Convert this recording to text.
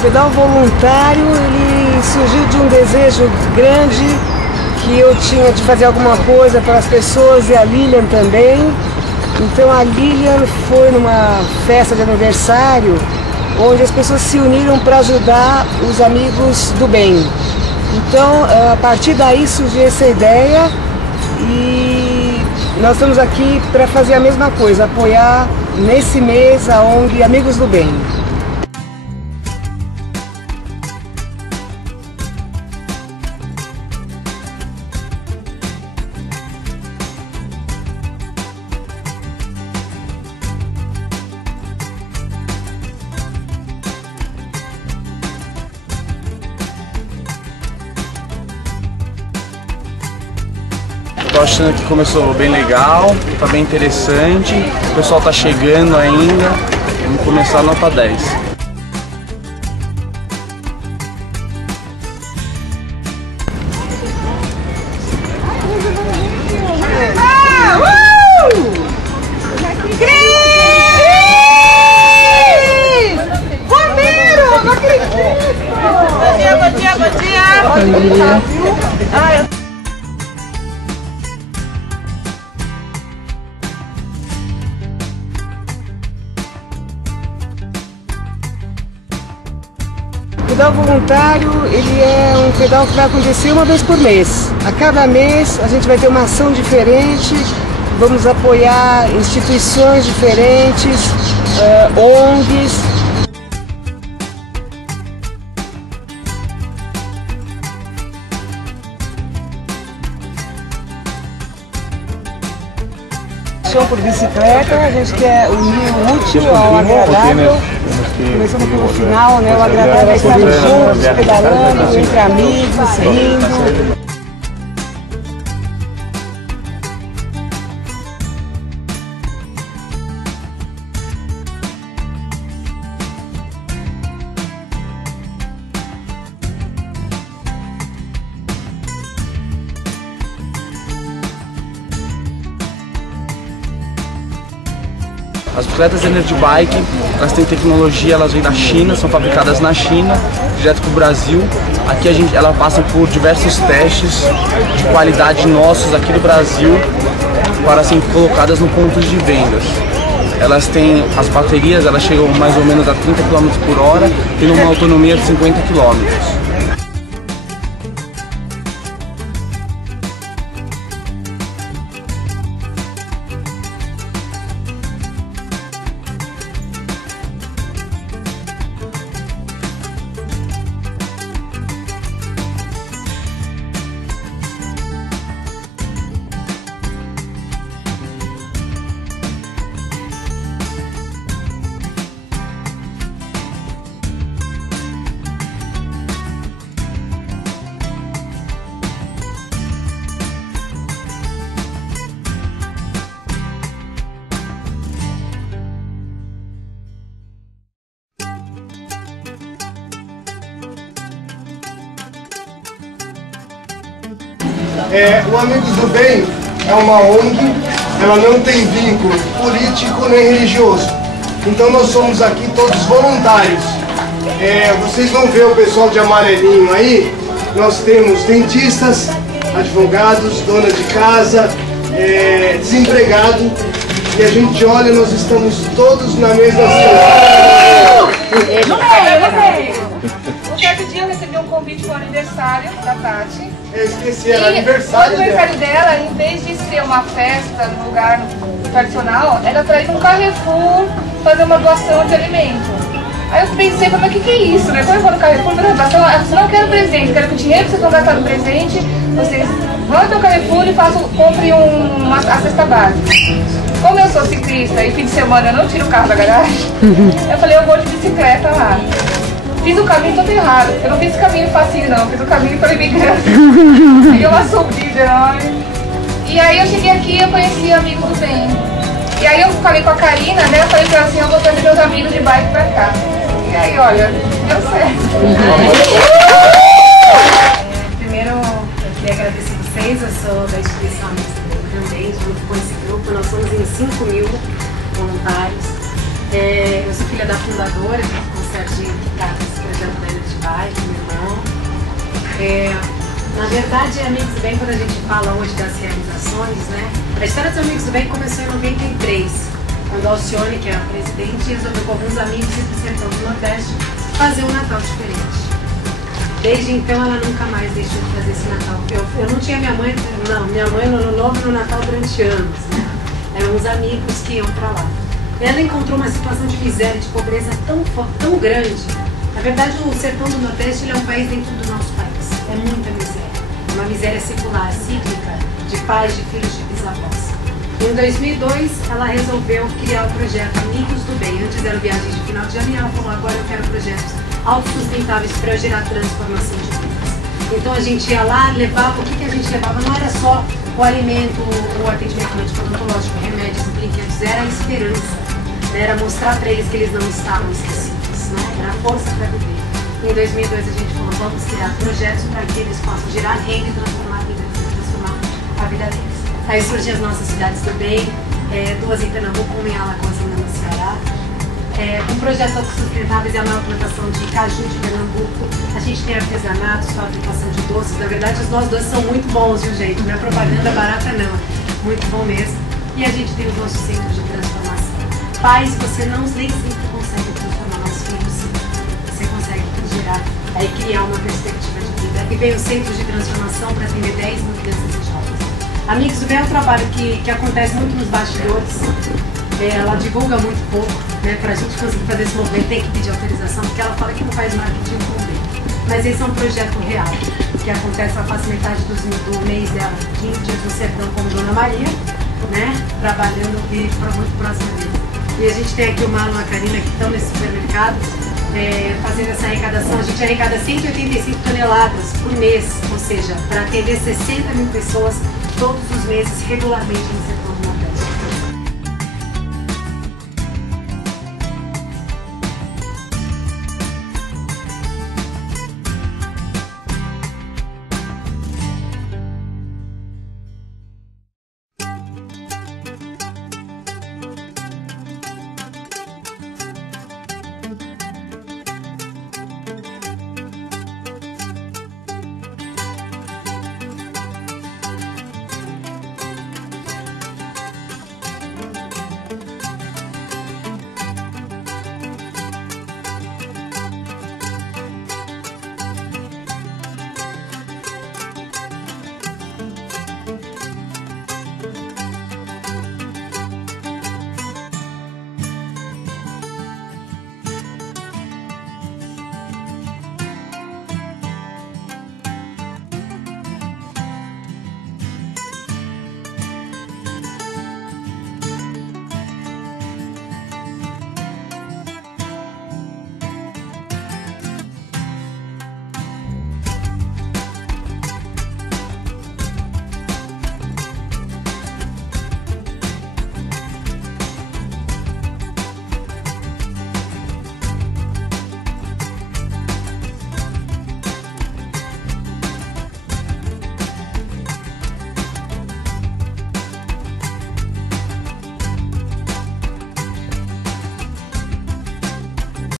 pedal voluntário, ele surgiu de um desejo grande que eu tinha de fazer alguma coisa pelas pessoas e a Lilian também. Então a Lilian foi numa festa de aniversário onde as pessoas se uniram para ajudar os amigos do bem. Então a partir daí surgiu essa ideia e nós estamos aqui para fazer a mesma coisa, apoiar nesse mês a ONG Amigos do Bem. Estou achando que começou bem legal, tá bem interessante, o pessoal tá chegando ainda, vamos começar a nota 10. Bom dia! O pedal voluntário, ele é um pedal que vai acontecer uma vez por mês. A cada mês a gente vai ter uma ação diferente, vamos apoiar instituições diferentes, ONGs. Paixão por bicicleta, a gente quer unir o útil ao agradável. Começando pelo final, né? O agradável é estar juntos, pedalando, entre amigos, rindo. As bicicletas Energy Bike, elas têm tecnologia, elas vêm da China, são fabricadas na China, direto para o Brasil. Aqui elas passam por diversos testes de qualidade nossos aqui do Brasil para serem colocadas no ponto de vendas. Elas têm as baterias, elas chegam mais ou menos a 30 km por hora, tendo uma autonomia de 50 km. O Amigos do Bem é uma ONG, ela não tem vínculo político nem religioso. Então nós somos aqui todos voluntários. Vocês vão ver o pessoal de amarelinho aí, nós temos dentistas, advogados, dona de casa, desempregado, e a gente olha, nós estamos todos na mesma situação. Um certo dia eu recebi um convite para o aniversário da Tati. Eu esqueci, era aniversário dela. O aniversário dela, em vez de ser uma festa no lugar tradicional, era para ir num Carrefour fazer uma doação de alimento. Aí eu pensei, mas o que é isso, né? Quando eu vou no Carrefour fazer uma doação, ela disse, não quero presente, quero que o dinheiro que vocês vão gastar no presente, vocês vão até o Carrefour e comprem a cesta básica. Como eu sou ciclista e fim de semana eu não tiro o carro da garagem, eu falei, eu vou de bicicleta lá. Fiz o caminho todo errado. Eu não fiz o caminho facinho, não. Fiz o caminho para imigrante. Peguei uma subida enorme. E aí eu cheguei aqui e eu conheci Amigos do Bem. E aí eu falei com a Karina, né? Eu falei pra ela assim, eu vou trazer meus amigos de bike pra cá. E aí, olha, deu certo. Primeiro, eu queria agradecer vocês. Eu sou da instituição Amigos do Bem também, junto com esse grupo. Nós somos em 5.000 voluntários. Eu sou filha da fundadora, com o Serginho, que está nesse projeto Na verdade, Amigos do Bem, quando a gente fala hoje das realizações, né? A história dos Amigos do Bem começou em 93, quando a Alcione, que é a presidente, resolveu com alguns amigos e do Sertão do Nordeste fazer um Natal diferente. Desde então, ela nunca mais deixou de fazer esse Natal. Eu não tinha minha mãe no Ano Novo e no Natal durante anos, né? Eram os amigos que iam pra lá. Ela encontrou uma situação de miséria, de pobreza tão grande. Na verdade, o Sertão do Nordeste ele é um país dentro do nosso país. É muita miséria. É uma miséria secular, cíclica, de pais, de filhos, de bisavós. Em 2002, ela resolveu criar o projeto Amigos do Bem. Antes era viagem de final de ano e ela falou, agora eu quero projetos autossustentáveis para gerar transformação de vidas. Então a gente ia lá, levava, o que a gente levava? Não era só o alimento, o atendimento médico odontológico, remédios e brinquedos, era a esperança, né? Era mostrar para eles que eles não estavam esquecidos, né? Era a força para viver. Em 2002 a gente falou, vamos criar projetos para que eles possam gerar renda e transformar a vida deles. Aí surgem as nossas cidades do bem, duas em Pernambuco, uma em Alagoas e uma no Ceará. Com projetos autossustentáveis e a maior plantação de caju de Pernambuco. A gente tem artesanatos, fabricação de doces. Na verdade, os nossos doces são muito bons, viu, gente? Não é propaganda barata, não. Muito bom mesmo. E a gente tem os nossos centros de transformação. Pais, você nem sempre consegue transformar nossos filhos, sim. Você consegue gerar, aí criar uma perspectiva de vida. E vem o centro de transformação para atender 10 mil crianças e jovens. Amigos do Bem é um trabalho que acontece muito nos bastidores. Ela divulga muito pouco, né? Para a gente conseguir fazer esse movimento tem que pedir autorização, porque ela fala que não faz marketing com o bem. Mas esse é um projeto real, que acontece a quase metade do mês dela, 15 dias no sertão como Dona Maria, né? Trabalhando e muito próximo dele. E a gente tem aqui o Marlon e a Karina que estão nesse supermercado, fazendo essa arrecadação. A gente arrecada 185 toneladas por mês, ou seja, para atender 60 mil pessoas todos os meses, regularmente no sertão.